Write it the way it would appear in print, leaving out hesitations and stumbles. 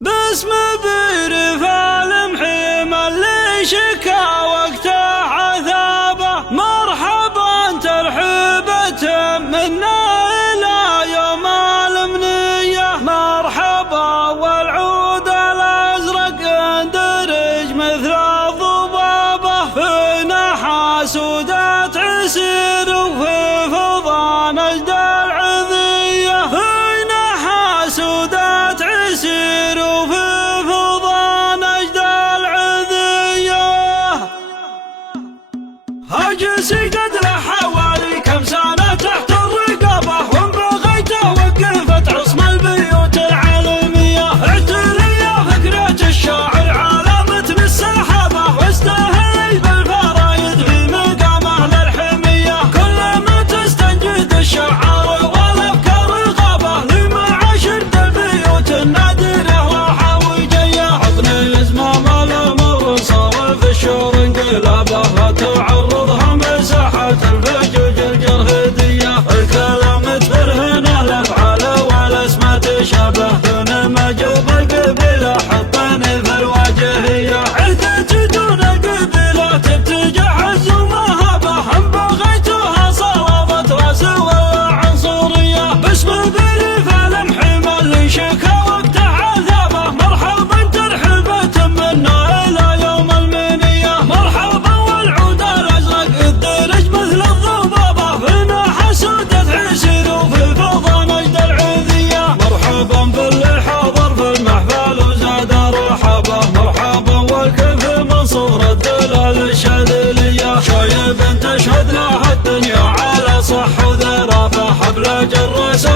باسم برفال محيم اللي شكا وقت عذابه، مرحبا ترحيبة منا إلى يوم المنية. مرحبا والعود الأزرق يندرج مثل الضبابة، في نحاس ودات عسير وفي فضا نجد العذية. في نحاس ودات عسير وفي فضا نجد العذية. هجسي قد له حوالي كم سنة تحت الرقابة، وان بغيت وقفت عصم البيوت العالمية. اعتري فكرة الشاعر علامة بالسحابة، واستهل بالفرايد في مقامه للحمية. كل ما تستنجد الشعار والافكار غابة، لمعاشر البيوت النادرة وحويجية. عطني ازمام الامور صار في الشور انقلابه، تعرضها مساحة الفجوج الجرهدية. الكلام تفرهنه الافعال والاسماء تشابه، دون مجوب القبيلة حطني في الواجهية. عدت دون قبيلة تبتجح الزمهابة، ان بغيتها صلبت راس والعنصرية. باسم برفال محيم اللي شكا وقت عذابه، مرحبا ترحيبة منا الى يوم المنية. مرحبا والعود الازرق يدرج مثل الضبابة، في نحاس ودت عسير وفي فضا نجد العذية. مرحبا باللي حضر في المحفل وزاد رحبه، مرحبا والكيف من صغر الدلال الشاذلية. شايب تشهد له الدنيا على صح وذرافة، حبل جرس